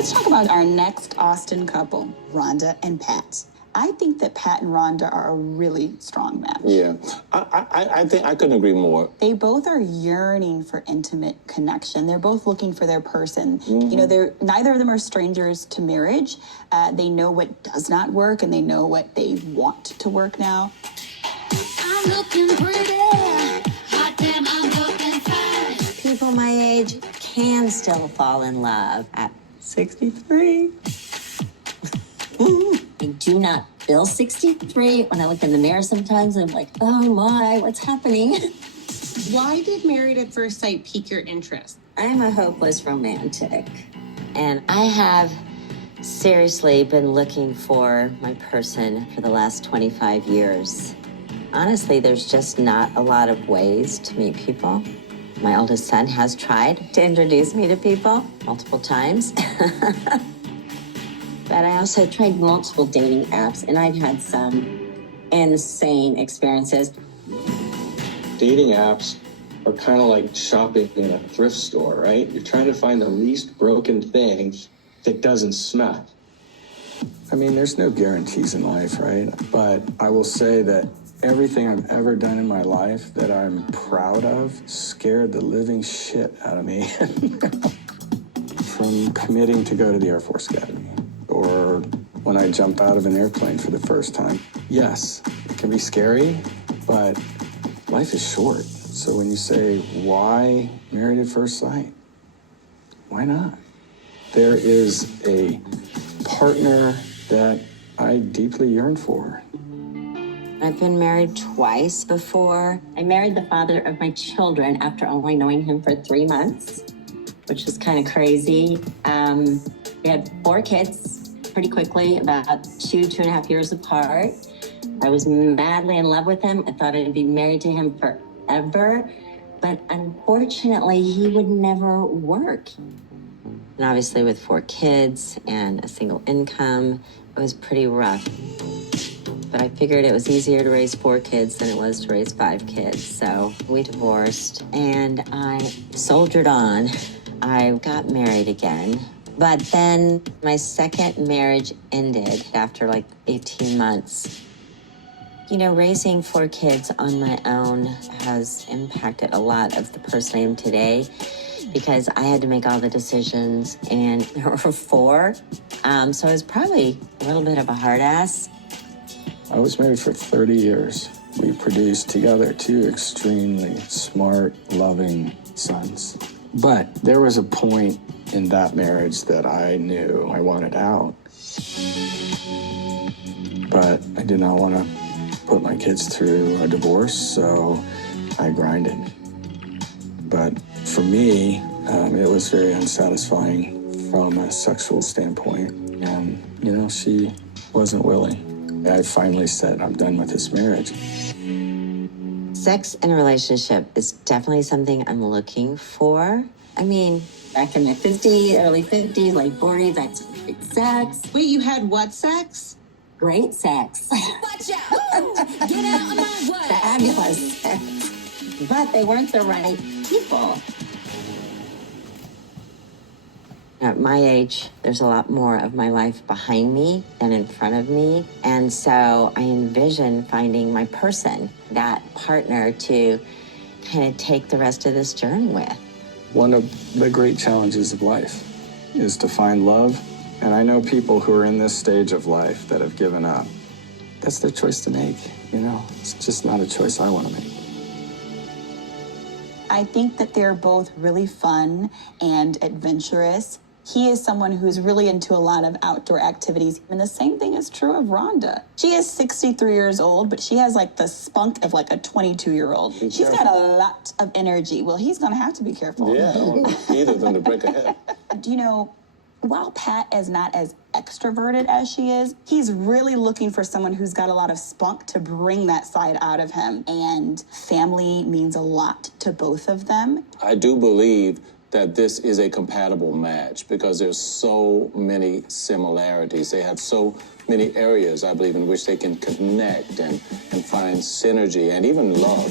Let's talk about our next Austin couple, Rhonda and Pat. I think that Pat and Rhonda are a really strong match. Yeah, I think I couldn't agree more. They both are yearning for intimate connection. They're both looking for their person. You know, neither of them are strangers to marriage. They know what does not work, and they know what they want to work now. I'm looking pretty. Hot damn, I'm looking fine. People my age can still fall in love at 63. I do not feel 63. When I look in the mirror sometimes, I'm like, oh my, what's happening? Why did Married at First Sight pique your interest? I'm a hopeless romantic. And I have seriously been looking for my person for the last 25 years. Honestly, there's just not a lot of ways to meet people. My oldest son has tried to introduce me to people multiple times. But I also tried multiple dating apps, and I've had some insane experiences. Dating apps are kind of like shopping in a thrift store, right? You're trying to find the least broken thing that doesn't smell. I mean, there's no guarantees in life, right? But I will say that everything I've ever done in my life that I'm proud of scared the living shit out of me. From committing to go to the Air Force Academy, or when I jumped out of an airplane for the first time. Yes, it can be scary, but life is short. So when you say, why Married at First Sight? Why not? There is a partner that I deeply yearn for. I've been married twice before. I married the father of my children after only knowing him for 3 months, which was kind of crazy. We had 4 kids pretty quickly, about 2.5 years apart. I was madly in love with him. I thought I'd be married to him forever, but unfortunately, he would never work. And obviously with 4 kids and a single income, it was pretty rough. But I figured it was easier to raise 4 kids than it was to raise 5 kids. So we divorced and I soldiered on. I got married again. But then my second marriage ended after like 18 months. You know, raising 4 kids on my own has impacted a lot of the person I am today because I had to make all the decisions and there were 4. So I was probably a little bit of a hard ass. I was married for 30 years. We produced together 2 extremely smart, loving sons. But there was a point in that marriage that I knew I wanted out. But I did not want to put my kids through a divorce, so I grinded. But for me, it was very unsatisfying from a sexual standpoint. And, you know, she wasn't willing. I finally said, I'm done with this marriage. Sex in a relationship is definitely something I'm looking for. I mean, back in my 50s, early 50s, late 40s, I had some great sex. Wait, you had what sex? Great sex. Watch out! Get out of my way! Fabulous sex. But they weren't the right people. At my age, there's a lot more of my life behind me than in front of me. And so I envision finding my person, that partner to kind of take the rest of this journey with. One of the great challenges of life is to find love. And I know people who are in this stage of life that have given up. That's their choice to make, you know? It's just not a choice I want to make. I think that they're both really fun and adventurous. He is someone who's really into a lot of outdoor activities. And the same thing is true of Rhonda. She is 63 years old, but she has like the spunk of like a 22-year-old. She's got a lot of energy. Well, he's going to have to be careful. Yeah, I don't want either of them to break a hip. Do you know, while Pat is not as extroverted as she is, he's really looking for someone who's got a lot of spunk to bring that side out of him. And family means a lot to both of them. I do believe that this is a compatible match because there's so many similarities. They have so many areas, I believe, in which they can connect and find synergy and even love.